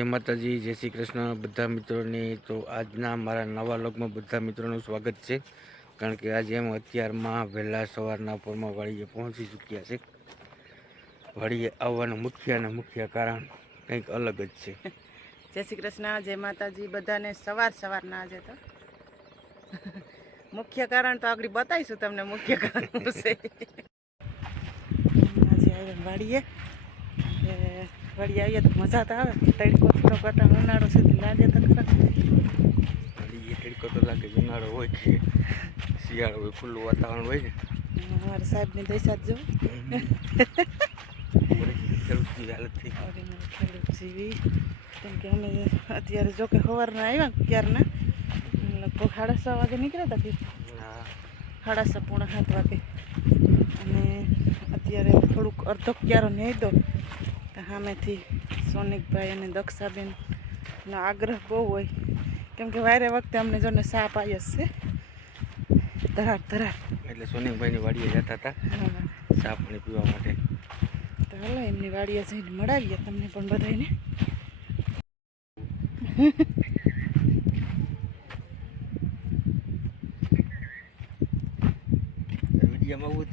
જય માતાજી, જય શ્રી કૃષ્ણ બધા મિત્રોને। તો આજના મારા નવા વ્લોગમાં બધા મિત્રોનું સ્વાગત છે। કારણ કે આજે અમે અત્યારમાં વહેલા સવારના પોરમાં વાડીએ પહોંચી ચૂક્યા છે। વાડીએ આવવાનું મુખ્ય કારણ કંઈક અલગ જ છે। જય શ્રી કૃષ્ણ, જય માતાજી બધાને। સવારના આજે તો મુખ્ય કારણ તો આગળ બતાવીશું તમને। મુખ્ય કારણ છે આજે આવ્યા વાડીએ આવીએ તો મજા તો આવે। તડકો થોડો કટાણ ઉનાળો સુધી લાગે તો ખરા। વાડીએ તડકો તો લાગે, ઉનાળો હોય કે શિયાળો હોય, ખુલ્લું વાતાવરણ હોય ને। અમારા સાહેબની દશા જ જો ખેડૂતની હાલત થઈ ખેડૂત જેવી। કેમ કે અમે અત્યારે જો કે સવારના આવ્યા ક્યારના લગભગ 6:30 વાગે નીકળ્યા હતા। 6:30 પોણા 7 વાગે અને અત્યારે થોડુંક અડધો ક્યારો નહીં દો તો સામેથી સોનિકભાઈ અને દક્ષાબેનનો આગ્રહ બહુ હોય। કેમ કે વારે વખતે અમને જોને સા પાયસ છે ધરાટ। એટલે સોનિકભાઈની વાડીએ જતા હતા ચા પાણી પીવા માટે। તો હાલો એમની વાડીએ જઈને મળાવીએ તમને પણ બધાને। વિડીયોમાં આવું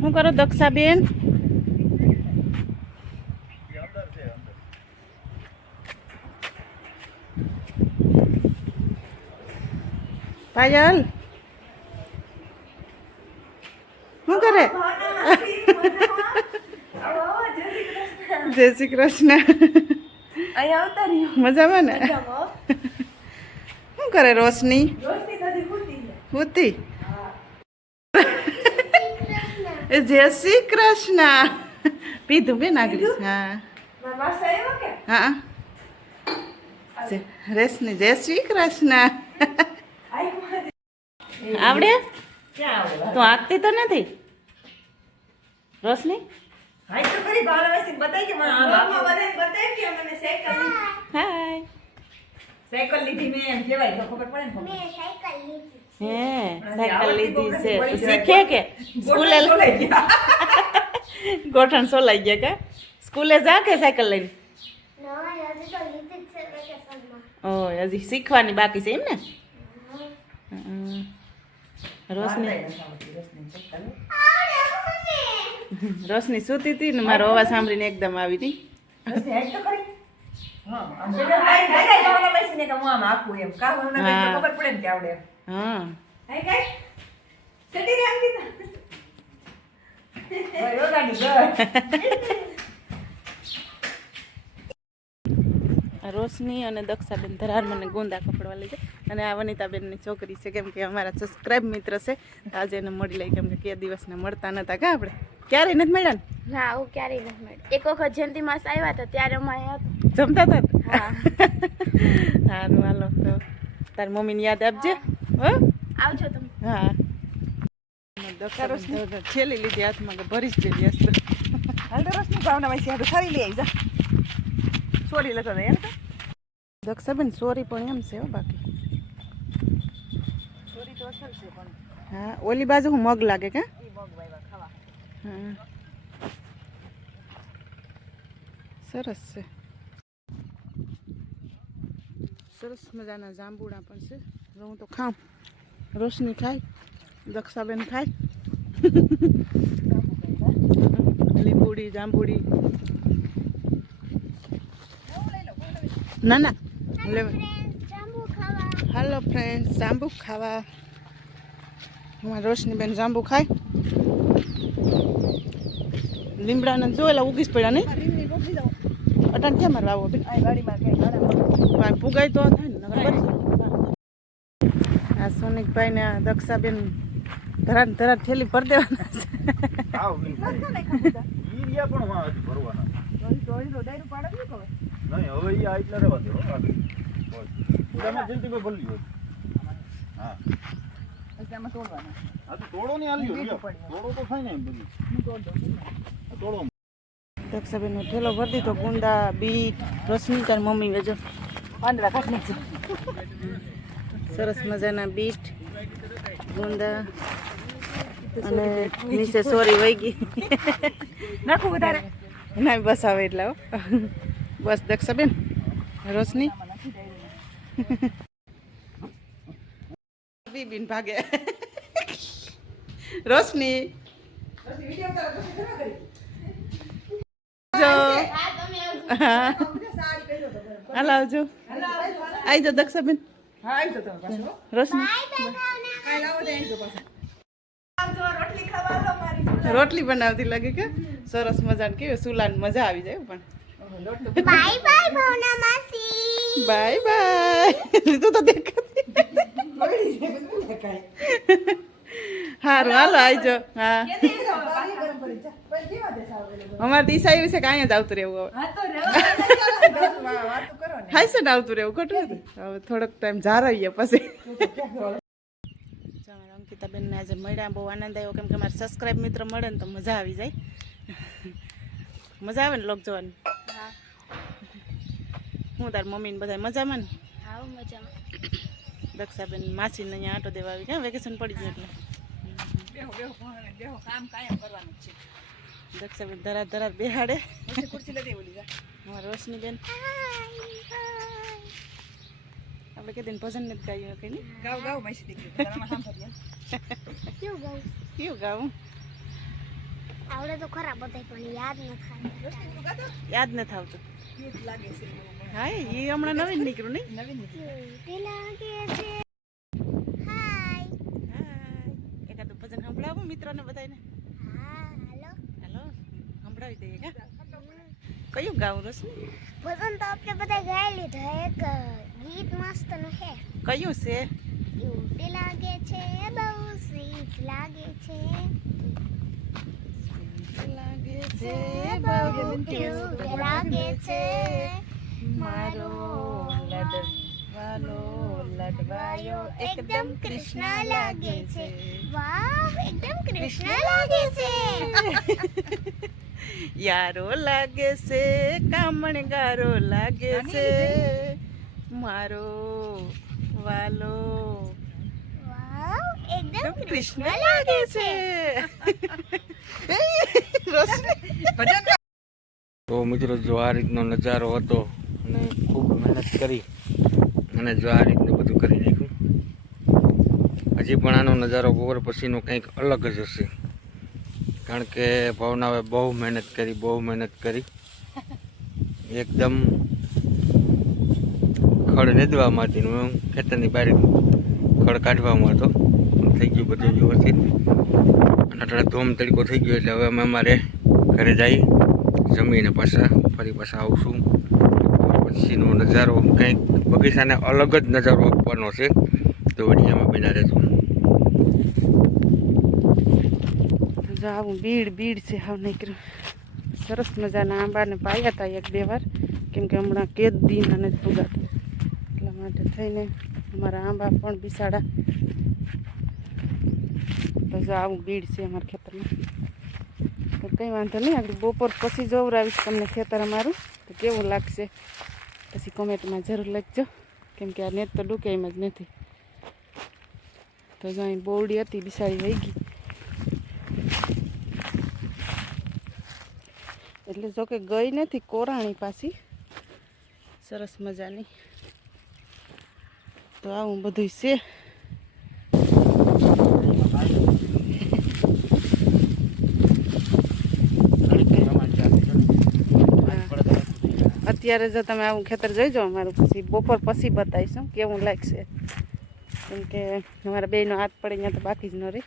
શું કરો દક્ષાબેન? પાયલ શું કરે? જય શ્રી કૃષ્ણ। મજામાં ને? શું કરે રોશની? હુતી? જય શ્રી કૃષ્ણ પીધું બેન આગળ? હા હા રેશની જય શ્રી કૃષ્ણ। આવડે? તું આંકતી તો નથી રોશની? હાય સાયકલ લીધી મેં એમ કહેવાય તો ખબર પડે ને મેં સાયકલ લીધી હે સાયકલ લીધી છે તો શીખે કે સ્કૂલે ગોઠણ સોલાઈ ગયા કે સ્કૂલે જા કે સાયકલ લઈને? ઓ હજી શીખવાની બાકી છે એમ ને? રોશની સૂતી હતી ને મારો અવાજ સાંભળીને એકદમ આવી હતી। રોશની અને દક્ષાબેન ધરાર મને ગોંદા કપડવા લઈ જાય અને આ વનિતાબેનની છોકરી છે। કેમ કે અમારા સબસ્ક્રાઇબ મિત્ર છે આજે એને મળી લઈ। કેમ કે કે દિવસને મળતા નતા કા આપણે ક્યારેય નથી મળ્યા ને? ના હું ક્યારેય નથી મળ્યા। એક વખત જયંતિ માસ આવ્યા હતા ત્યારે અમે જમતા હતા? હા સારું હાલો તો તારી મમ્મીને યાદ આપજે હો। આવજો તમે। હા દક્ષાબેન છેલ્લી લીધી હાથમાં કે ભરી જ દેવી હશે। હાલ તો રસની ભાવના વૈસી હાડું સારી લઈ આવી જા સોરી લેતો ને એમ તો દક્ષાબેન સોરી પણ એમ છે હો બાકી સોરી તો અસર છે પણ હા ઓલી બાજુ હું મગ લાગે કે ઈ મગ વાયવા ખાવા હા સરસ છે। સરસ મજાના જાંબુડા પણ છે। હું તો ખાઉં, રોશની ખાય, દક્ષાબેન ખાય, લીંબુડી જાંબુડી ના હાલો ફ્રેન્ડ જાંબુ ખાવા। અમારી રોશનીબેન જાંબુ ખાય। લીમડાને જોયેલા ઉગીસ પડ્યા નહીં અટાણ ક્યાં મારે આવો બેન? પુગાય તો થાય ને ખબર છે। આ સોનિકભાઈ ને દક્ષાબેન ધરા ઠેલી ભરી દેવાના છે। દક્ષાબેનનો ઠેલો ભરી દીધો. ગુંદા, બીટ, રોશની તાર મમ્મી વેજો પાંદડા કાઢ નાખજો. સરસ મજાના બીટ, ગુંદા અને નીચે સોરી વહી ગઈ. નાખું વધારે. ના બસ આવે એટલે હો. બસ દક્ષાબેન, રોશની બીબીન ભાગે. રોશની જો હા હાલ આવજો. આવી જાઓ દક્ષાબેન. હા આવી જાઓ તમે પાછું. રોશની કાંઈ લાવો તો આવી જાઓ પાછા. આવજો, રોટલી ખાવા લો મારી. રોટલી બનાવતી લાગે કે સરસ મજાની કેવી સુલાન મજા આવી જાય પણ. બાય બાય ભાવના માસી. Bye bye. તું તો દેખાતી. હારું હાલો આવજો. હા અમારે દિશા એવી છે કે અહીંયા જ આવતું રહેવું હવે. હાઈ છે ને આવતું રહેવું ખોટું નથી. હવે થોડોક ટાઈમ જારાઈએ પછી. અંકિતાબેનને આજે મળ્યા બહુ આનંદ આવ્યો કેમ કે મારા સબસ્ક્રાઈબ મિત્ર મળે ને તો મજા આવી જાય. મજા આવે ને લોક જોવાની. હું તાર મમ્મીને બધા મજામાં ને? હા મજામાં. દક્ષાબેન માસીને અહીંયા આટો દેવા આવી ક્યાં વેકેશન પડી જાય એટલે. બેહો કામ કાયમ કરવાનું છે. દક્ષાબેન ધરાર ધરાર બેહાડે. ખુરશી લઈ ઓલી જા. અમારા રોશનીબેન આપણે કે દિન ભજન નથી ગાયું કઈ નહીં. ગાવ ગાવ માસી દીકરી તારામાં સાંભળ્યા. કેવું ગાવું? કયું ગાવું? આવડે તો ખરા બધાય પણ યાદ ન થાય. યાદ નથી આવતું. ક્યુટ લાગે છે. હા એ હમણાં નવીન નીકળ્યું નહીં. નવીન તે લાગે છે. હાય. એકાદું ભજન સંભળાવો મિત્રોને બધાને. હા હાલો. હાલો સંભળાવી દઈએ કા. કયું ગાવું રોશની? ભજન તો આપણે બધા ગાઈ લીધા. એક ગીત મસ્ત નું છે. કયું છે? ક્યુટ લાગે છે, બહુ સ્વીટ લાગે છે. લાગે છે બહુ ક્યુટ લાગે છે. મારો લડવાલો લડવાયો એકદમ કૃષ્ણ લાગે છે. વાવ, એકદમ કૃષ્ણ લાગે છે. યારો લાગે છે, કામણગારો લાગે છે, મારો વાલો વાવ, એકદમ કૃષ્ણ લાગે છે. તો મિત્રો જો આ રીતનો નજારો હતો અને ખૂબ મહેનત કરી અને જો આ રીતનું બધું કરી નાખ્યું. હજી પણ આનો નજારો બપોર પછીનો કંઈક અલગ જ હશે કારણ કે ભાવનાએ બહુ મહેનત કરી એકદમ ખડ નેદવામાં હતી. હું ખેતરની બહાર ખડ કાઢવામાં હતો. થઈ ગયું બધું વ્યવસ્થિત અને અત્યારે ધોમ તડકો થઈ ગયો એટલે હવે અમે અમારે ઘરે જઈ જમીને ફરી પાછા આવશું. પછીનો નજારો કંઈક બગીચાને અલગ જ નજારો આપવાનો છે તો વિડીયોમાં બના રહેજો. જો આવું બીડ છે હાવ નીકળ્યું. સરસ મજાના આંબાને પાયા હતા 1-2 વાર કેમ કે હમણાં કેદી અને ફૂગાતું એટલા માટે થઈને અમારા આંબા પણ બિસાડા. તો જો આવું બીડ છે અમારા ખેતરમાં. તો કંઈ વાંધો નહીં, આગળ બપોર પછી જોવરાવીશ તમને ખેતર અમારું તો કેવું લાગશે પછી કોમેન્ટમાં જરૂર લખજો કેમ કે આ નેટ તો ડૂકે એમ જ નથી. તો જો અહીં બોવડી હતી બિસાડી વહી ગઈ એટલે જો કે ગઈ નથી, કોરાણી પાછી સરસ મજાની. તો આવું બધું છે. અત્યારે જો તમે આવું ખેતર જોઈજો અમારું પછી બપોર પછી બતાવીશું કેવું લાગશે કેમ કે અમારા બેયનો હાથ પડે અહીંયા તો બાકી જ ન રહે.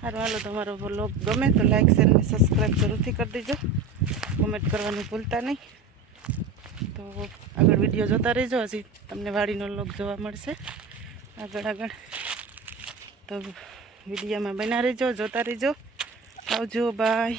સારું હાલો, તમારો વ્લોગ ગમે તો લાઈક શેર અને સબસ્ક્રાઈબ જરૂરથી કરી દેજો. કોમેન્ટ કરવાનું ભૂલતા નહીં. તો આગળ વિડીયો જોતા રહેજો, હજી તમને વાડીનો વ્લોગ જોવા મળશે આગળ. તો વિડીયોમાં બના રહેજો, જોતા રહેજો. આવજો, બાય.